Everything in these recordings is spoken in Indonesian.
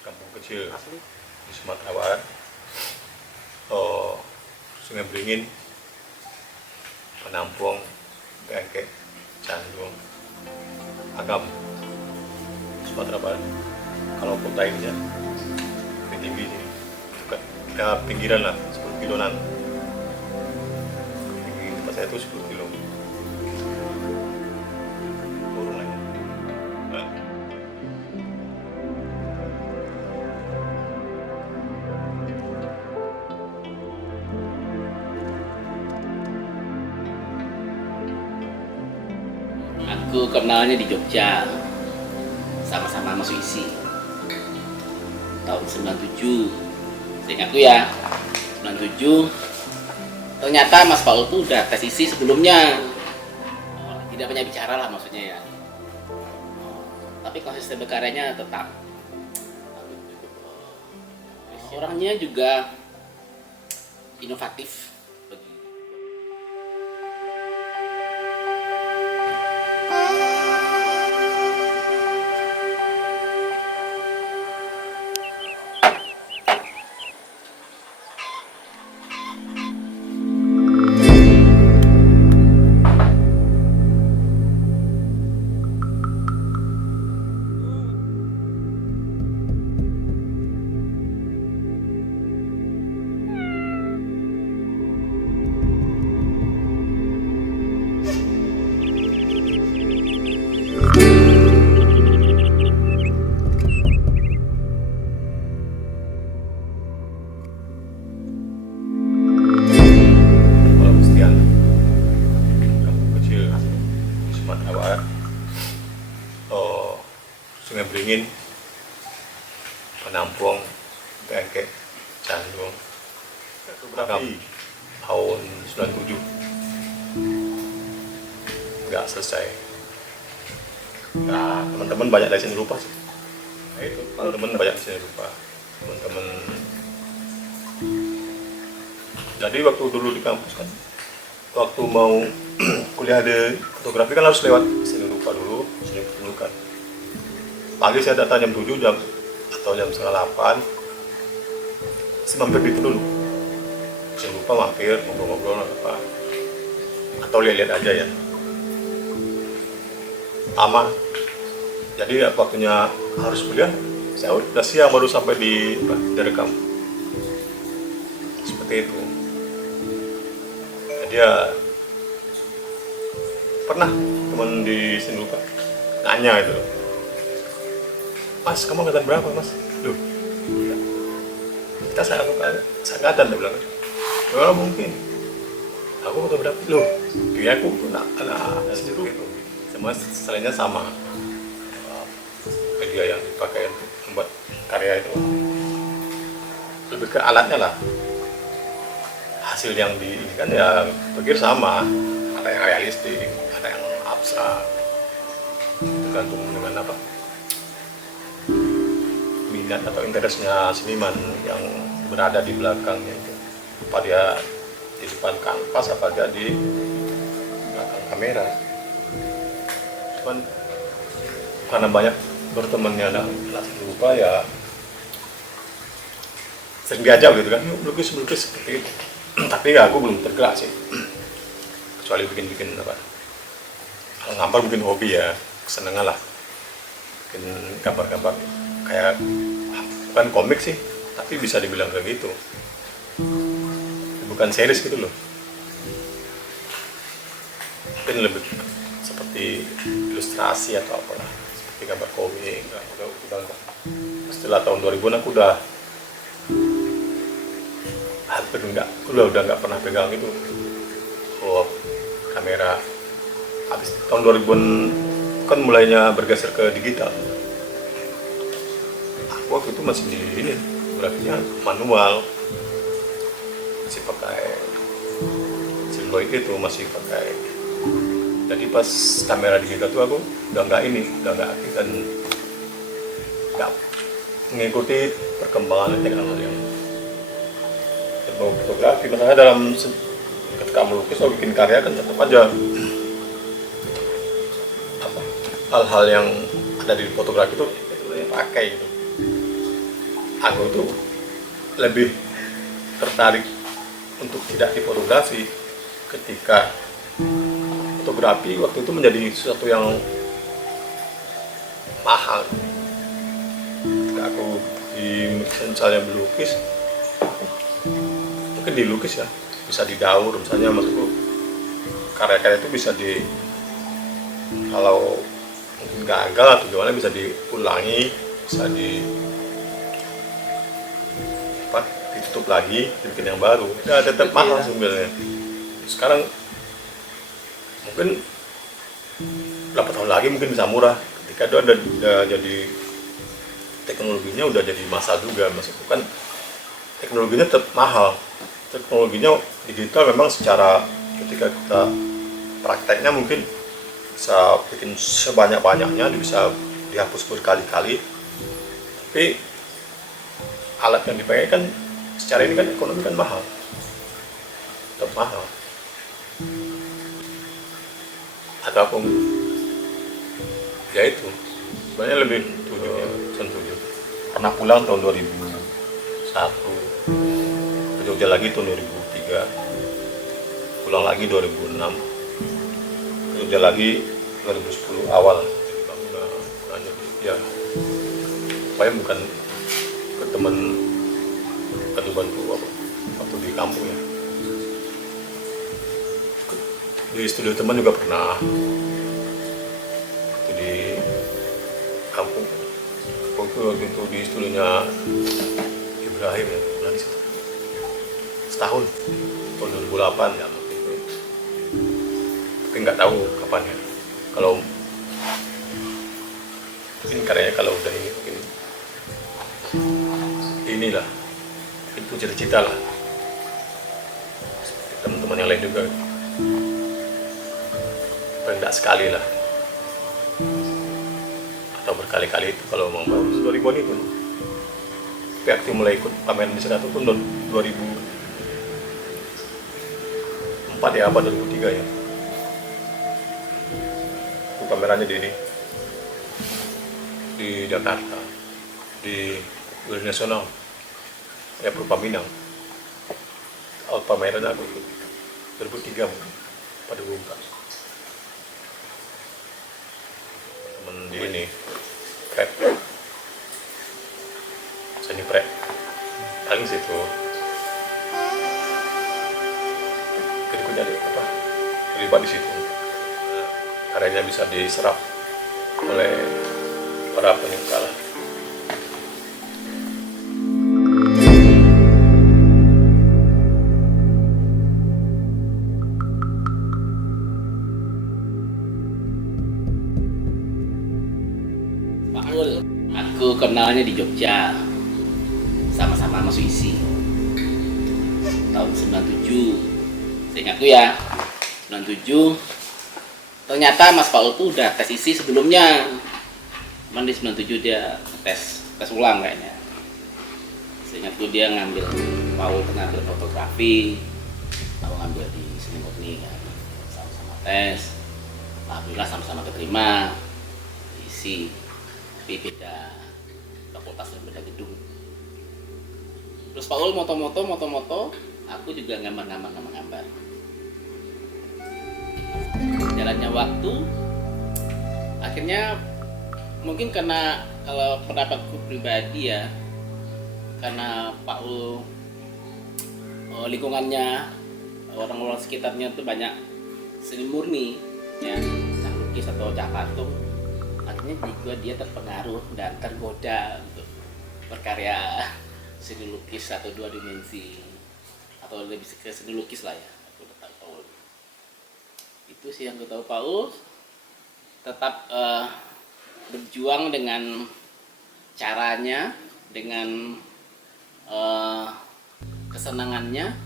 kampung kecil di Sumatera Barat. Sungai Beringin, Penampung, Bengkek, Candung, Agam, Sumatera Barat. Kalau kota ininya lebih tinggi sih, ya pinggiran lah, 10 kiloan. Tinggi tempat saya itu 10 kilo. Turun lagi. Nah. Aku kenalnya di Jogja, sama-sama masuk isi tahun 97. Seingatku ya, 97. Ternyata Mas Paul tuh udah tes isi sebelumnya. Tidak banyak bicara lah maksudnya ya. Tapi konsisten berkaryanya tetap. Orangnya juga inovatif. Sumatera Barat, Sungai Beringin, Penampung, Bengkek, Candung, Agam, tahun 97 nggak selesai. Nah, teman-teman banyak dari sini lupa sih. Nah, itu teman-teman banyak di sini lupa. Teman-teman. Jadi waktu dulu di kampus kan, waktu mau kuliah di fotografi kan harus lewat sini lupa dulu, sini pertunjukan. Pagi saya datang jam 7 atau jam setengah 8, saya mampir di itu dulu. Sini lupa mampir, ngobrol-ngobrol apa, atau lihat-lihat aja ya. Lama. Jadi waktunya harus kuliah, saya udah siang baru sampai di direkam. Seperti itu. Jadi ya pernah teman di sini lupa nanya itu, Mas, kamu angkatan berapa, Mas? Loh, kita saya angkatan, dia bilang. Ya mungkin. Aku foto berapa? Loh, dia aku anak segitu gitu. Semua selainnya sama. Media yang dipakai untuk membuat karya itu lebih ke alatnya lah. Hasil yang di ini kan ya pikir sama, ada yang realistik, ada yang abstrak, tergantung dengan apa minat atau interestnya seniman yang berada di belakangnya itu. Apa dia di depan kanvas, apa dia di belakang kamera. Cuman karena banyak bertemannya dan lupa ya sering diajak gitu kan, yuk lukis seperti itu. Tapi ya aku belum tergerak sih, kecuali bikin apa, kalau gambar mungkin hobi ya, kesenangan lah, bikin gambar-gambar kayak bukan komik sih, tapi bisa dibilang kayak gitu, bukan series gitu loh, mungkin lebih seperti ilustrasi atau apalah, seperti gambar komik. Setelah tahun 2000 aku udah hampir udah nggak pernah pegang itu kamera. Habis tahun 2000-an kan mulainya bergeser ke digital. Aku waktu itu masih di ini, fotografinya manual, masih pakai celluloid itu, masih pakai. Jadi pas kamera digital tuh aku udah nggak aktif dan nggak mengikuti perkembangan teknologi yang fotografi. Misalnya dalam ketika melukis atau bikin karya kan tetap aja hal-hal yang ada di fotografi itu yang pakai gitu. aku tuh lebih tertarik untuk tidak di fotografi ketika fotografi waktu itu menjadi sesuatu yang mahal. Ketika aku misalnya melukis, mungkin dilukis ya bisa didaur, misalnya maksudku karya-karya itu bisa kalau mungkin gagal atau gimana bisa diulangi, bisa ditutup lagi, dibikin yang baru. Itu tetap mahal sebenarnya. Sekarang mungkin berapa tahun lagi mungkin bisa murah, ketika itu udah jadi teknologinya udah jadi masal juga. Maksudku kan teknologinya tetap mahal, teknologinya digital memang secara ketika kita prakteknya mungkin bisa bikin sebanyak-banyaknya, bisa dihapus berkali-kali, tapi alat yang dipakai kan secara ini kan ekonomi kan mahal, tetap mahal. Atau aku ya itu sebenarnya lebih tujuh ya, tujuh. Pernah pulang tahun 2001 ke Jogja lagi tahun 2003, pulang lagi 2006 ke Jogja lagi 2010 awal. Jadi bangun ya supaya bukan ke teman bantu waktu di kampung ya, di studio teman juga pernah, itu di kampung waktu itu di studionya Ibrahim ya, pernah di situ setahun tahun 2008 ya, tapi nggak tahu kapan ya. Kalau mungkin karyanya kalau udah ini mungkin inilah itu cita-cita lah, seperti teman-teman yang lain juga, rendah sekali lah atau berkali-kali itu kalau mau baru 2000-an itu. Tapi aktif mulai ikut pameran di sana itu pun 2004 ya, apa 2003 ya, itu pamerannya di Jakarta di Galeri Nasional ya, berupa Minang. Pameran aku ikut 2003 mungkin pada 2004. Temen di ini prep seni prep paling situ, berikutnya terlibat di situ. Nah, karyanya bisa diserap oleh para penyuka lah. Aku kenalnya di Jogja, sama-sama masuk isi tahun 97. Seingatku ya 97. Ternyata Mas Paul tuh udah tes isi sebelumnya, cuman di 97 dia tes ulang kayaknya. Seingatku dia Paul ngambil fotografi, aku ngambil di seni murni kan, sama-sama tes. Alhamdulillah sama-sama keterima isi, tapi beda fakultas dan beda gedung. Terus Paul moto-moto, aku juga gambar. Jalannya waktu, akhirnya mungkin karena kalau pendapatku pribadi ya, karena Paul lingkungannya, orang-orang sekitarnya tuh banyak seni murni ya, cak lukis atau cak patung. Akhirnya juga dia terpengaruh dan tergoda untuk berkarya seni lukis atau dua dimensi, atau lebih ke seni lukis lah ya. Aku udah tahu Paul. Itu sih yang aku tahu Paul. Tetap berjuang dengan caranya, dengan kesenangannya.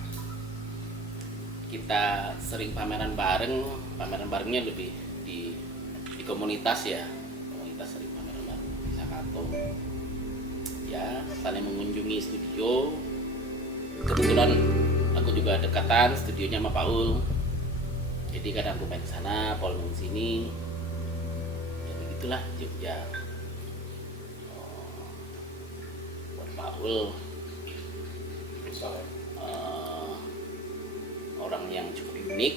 Kita sering pameran barengnya lebih di komunitas ya. Sering pameran bareng di Sakato ya, saling mengunjungi studio. Kebetulan aku juga dekatan studionya sama Paul, jadi kadang aku main ke sana, Paul main sini. Jadi gitulah Jogja. Buat Paul orang yang cukup unik,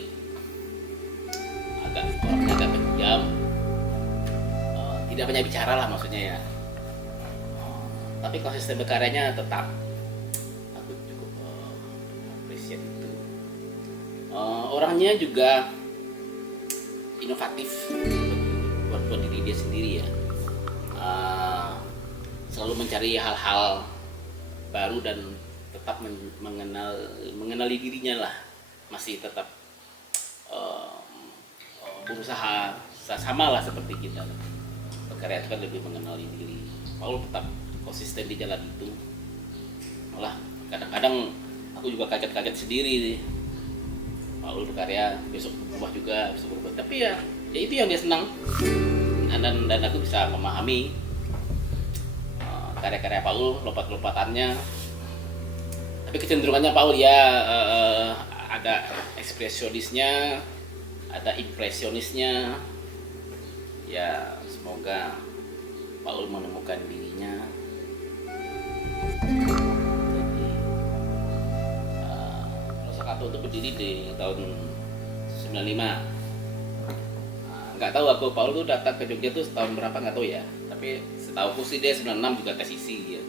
orangnya agak pendiam, tidak banyak bicara lah maksudnya ya. Tapi konsisten berkaryanya tetap aku cukup appreciate itu. Orangnya juga inovatif buat diri dia sendiri ya. Selalu mencari hal-hal baru dan tetap mengenali dirinya lah, masih tetap berusaha sama lah seperti kita. Berkarya itu kan lebih mengenali diri. Paul tetap konsisten di jalan itu. Malah kadang-kadang aku juga kaget-kaget sendiri nih. Paul berkarya besok berubah juga, besok berubah. Tapi ya itu yang dia senang. Dan aku bisa memahami karya-karya Paul, lompat-lompatannya. Tapi kecenderungannya Paul ya ada ekspresionisnya, ada impresionisnya. Ya semoga Paul menemukan dirinya. Jadi Sakato itu berdiri di tahun 95. Nggak tahu aku Paul tuh datang ke Jogja tuh tahun berapa nggak tahu ya. Tapi setahu aku sih dia 96 juga tes isi ya.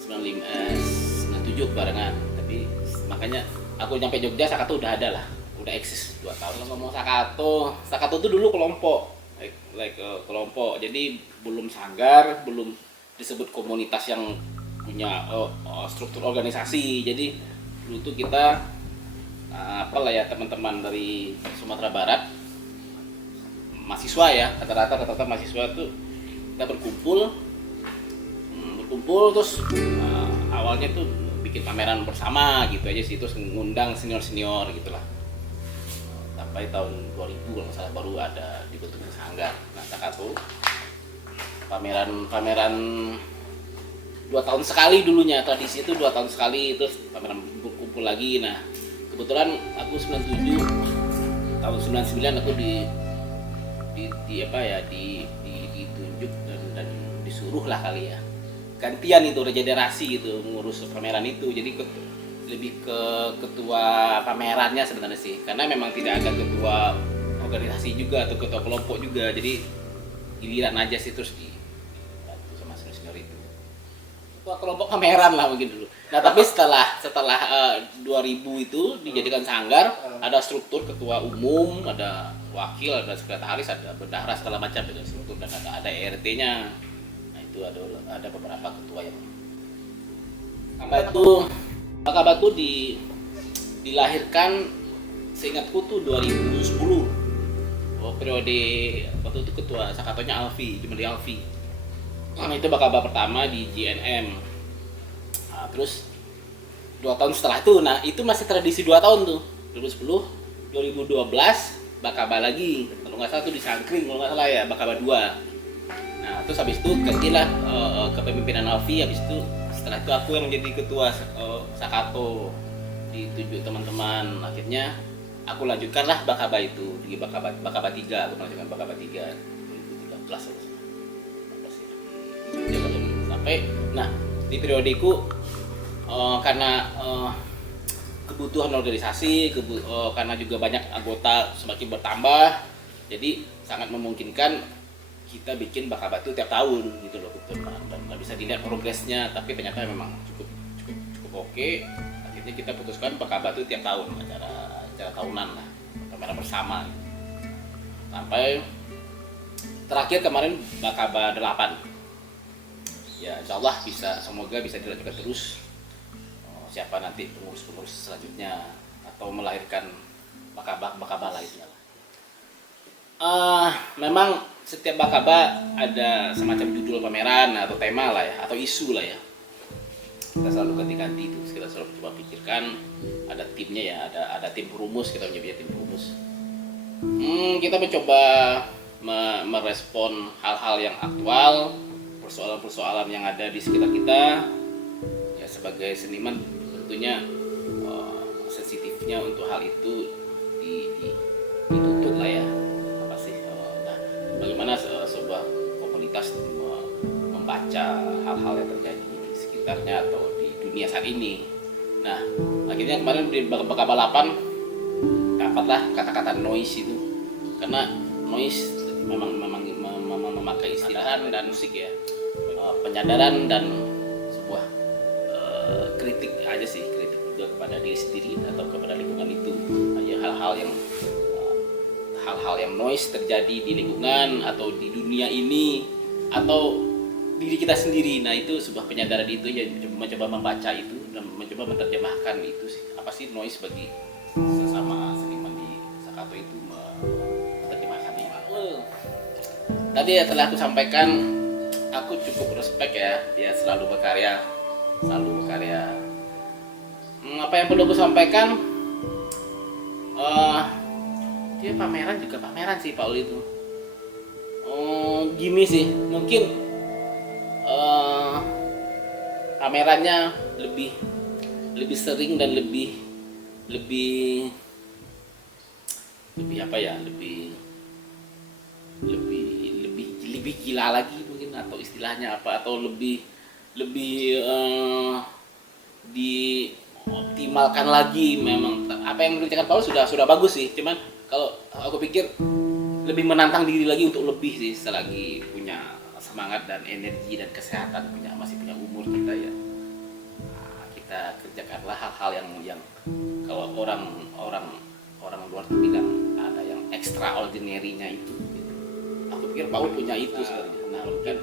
97 barengan. Tapi makanya aku nyampe Jogja Sakato udah ada lah, udah eksis 2 tahun. Kalau ngomong Sakato tuh dulu kelompok, kelompok. Jadi belum sanggar, belum disebut komunitas yang punya struktur organisasi. Jadi dulu tuh kita apalah ya teman-teman dari Sumatera Barat, mahasiswa ya, rata-rata mahasiswa tuh kita berkumpul terus awalnya tuh bikin pameran bersama gitu aja sih, terus ngundang senior gitulah. Sampai tahun 2000 kalau nggak salah baru ada dibentuknya sanggar. Nah Sakato pameran 2 tahun sekali dulunya, tradisi itu 2 tahun sekali, terus pameran berkumpul lagi. Nah kebetulan aku 97, tahun 99 aku ditunjuk dan disuruh lah kali ya, gantian itu regenerasi gitu mengurus pameran itu. Jadi lebih ke ketua pamerannya sebenarnya sih, karena memang tidak ada ketua organisasi juga atau ketua kelompok juga. Jadi giliran aja sih, terus dibantu sama senior itu, ketua kelompok pameran lah mungkin dulu. Nah tapi setelah 2000 itu dijadikan sanggar, ada struktur ketua umum, ada wakil, ada sekretaris, ada bendahara, segala macam dengan struktur, dan ada ERT-nya. Nah itu ada beberapa ketua yang Baka Batu dilahirkan seingatku tuh 2010. Periode waktu itu ketua Sakatonya Alfi, Jumadi Alfi. Nah itu Bakaba pertama di JNM. Nah, terus 2 tahun setelah itu, nah itu masih tradisi 2 tahun tuh, 2010, 2012 Bakaba lagi, kalau nggak salah tuh di Sangkring kalau nggak salah ya, Bakaba 2. Nah terus habis itu gantilah kepemimpinan Alfi. Habis itu setelah itu aku yang menjadi ketua Sakato, ditunjuk teman-teman. Akhirnya aku lanjutkan lah Bakaba itu di Bakaba 3, aku melanjutkan Bakaba 3 2013 sampai. Nah di periodeku karena kebutuhan organisasi, karena juga banyak anggota semakin bertambah, jadi sangat memungkinkan kita bikin Bakaba itu tiap tahun gitu loh, dan nggak bisa dilihat progresnya, tapi ternyata memang cukup oke. Akhirnya kita putuskan Bakaba itu tiap tahun, acara tahunan lah, pameran bersama gitu. Sampai terakhir kemarin Bakaba 8. Ya insyaallah semoga bisa dilanjutkan terus. Siapa nanti pengurus selanjutnya atau melahirkan Bakaba lainnya lah. Memang setiap Bakaba ada semacam judul pameran atau tema lah ya, atau isu lah ya. Kita selalu ganti-ganti itu, kita selalu coba pikirkan, ada timnya ya, ada tim perumus, kita menyebutnya tim perumus. Kita mencoba merespon hal-hal yang aktual, persoalan-persoalan yang ada di sekitar kita. Ya sebagai seniman tentunya sensitifnya untuk hal itu dituntut lah ya. Bagaimana sebuah komunitas membaca hal-hal yang terjadi di sekitar sekitarnya atau di dunia saat ini. Nah, akhirnya kemarin di bakal balapan dapatlah kata-kata noise itu, karena noise memang memakai istilah dan musik ya, penyadaran dan sebuah kritik aja sih, kritik juga kepada diri sendiri atau kepada lingkungan itu. Aja hal-hal yang noise terjadi di lingkungan atau di dunia ini atau diri kita sendiri. Nah, itu sebuah penyadaran itu ya, mencoba membaca itu dan mencoba menerjemahkan itu sih. Apa sih noise bagi sesama seniman di Sakato itu, menerjemahkan ini. Tadi ya telah aku sampaikan, aku cukup respect ya, dia selalu berkarya. Apa yang perlu aku sampaikan? Dia pameran sih Paul itu. Gini sih, mungkin pamerannya lebih sering dan lebih apa ya, lebih gila lagi mungkin, atau istilahnya apa, atau lebih dioptimalkan lagi. Memang apa yang dikerjakan Paul sudah bagus sih, cuman kalau aku pikir lebih menantang diri lagi untuk lebih sih, selagi punya semangat dan energi dan kesehatan, masih punya umur kita ya. Nah, kita kerjakanlah hal-hal yang kalau orang luar tuh bilang ada yang extraordinary-nya itu gitu. Aku pikir Paul punya itu sebenarnya. Nah, mungkin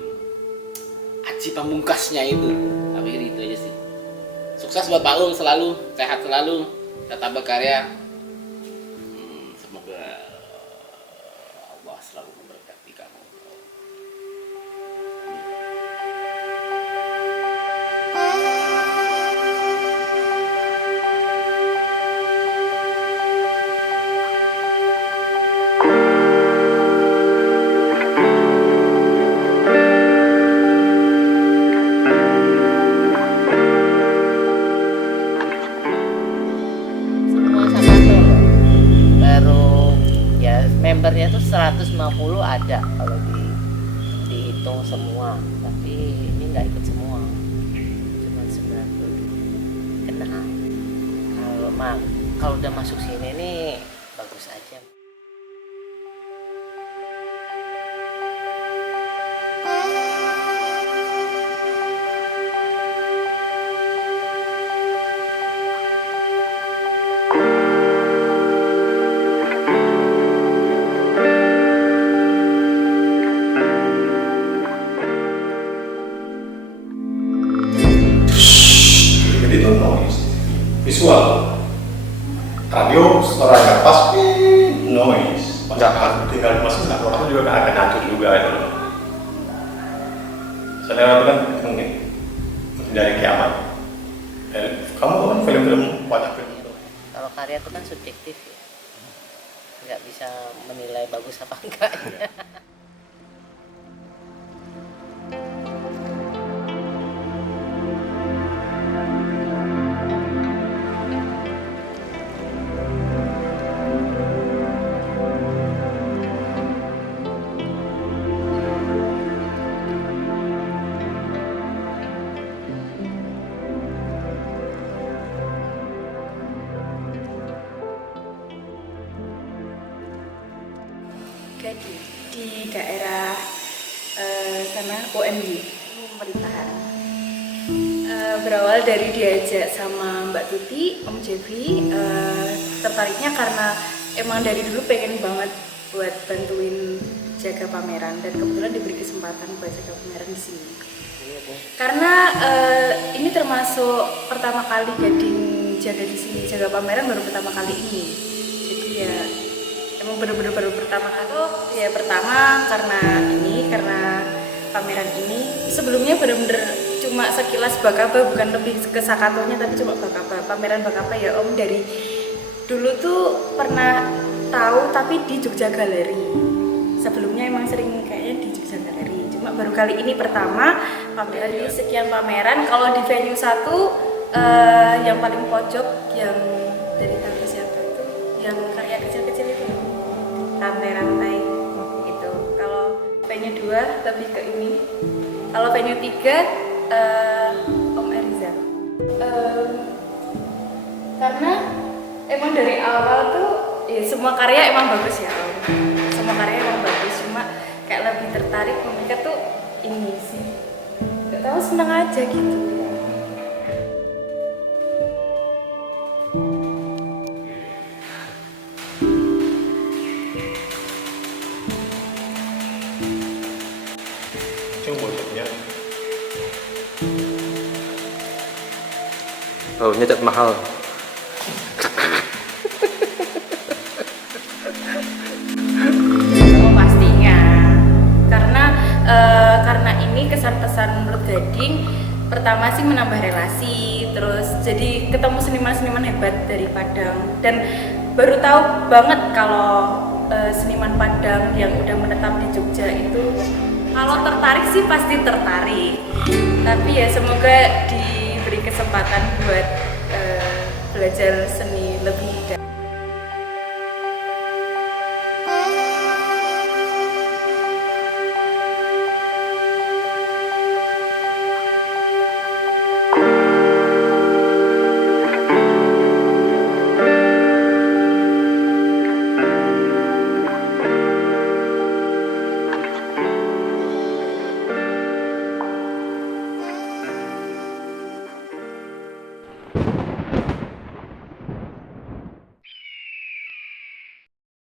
aji pamungkasnya itu. Tapi itu aja sih. Sukses buat Paul, selalu sehat, selalu tetap berkarya. Semoga Allah selalu memberkati kamu. Semua Sakato loh. Baru ya membernya tuh 150 ada kalau dihitung semua. Tapi ini nggak ikut semua. Cuma 90 kenal. Kalau udah masuk sini nih bagus aja. Jadi itu noise, visual, radio suaranya pas, noise, nggak akan tinggal masuk, nggak orang juga nggak akan hancur juga itu. Selain itu kan mungkin dari kiamat. Kamu kan film-film banyak film itu. Kalau karya itu kan subjektif ya. Nggak bisa menilai bagus apa enggaknya. Jadi di daerah sana OMY pemerintahan. Berawal dari diajak sama Mbak Tuti, Om Jevi, tertariknya karena emang dari dulu pengen banget buat bantuin jaga pameran, dan kebetulan diberi kesempatan buat jaga pameran di sini. Karena ini termasuk pertama kali Gading jaga di sini, jaga pameran baru pertama kali ini. Jadi ya emang bener-bener baru pertama kali. Ya pertama karena pameran ini sebelumnya bener-bener cuma sekilas Bakaba, bukan lebih ke Sakatonya, tapi cuma Bakaba, pameran Bakaba ya Om. Dari dulu tuh pernah tahu tapi di Jogja Galeri. Sebelumnya emang sering kayaknya di Jogja Galeri. Cuma baru kali ini pertama pameran. Dari sekian pameran, kalau di venue satu yang paling pojok yang dari tante siapa itu, yang karya kecil-kecil itu, rantai-rantai itu. Kalau venue 2 lebih ke ini. Kalau venue 3 Om semua karya emang bagus ya Om. Semua karya emang bagus, cuma kayak lebih tertarik memikir tuh ini sih, nggak tahu, seneng aja gitu. Cuma buatnya Oh, nyecat mahal. Oh pastinya, karena ini kesan-pesan menurut Gading pertama sih menambah relasi, terus jadi ketemu seniman-seniman hebat dari Padang, dan baru tahu banget kalau seniman Padang yang udah menetap di Jogja itu, kalau tertarik sih pasti tertarik, tapi ya semoga diberi kesempatan buat belajar seni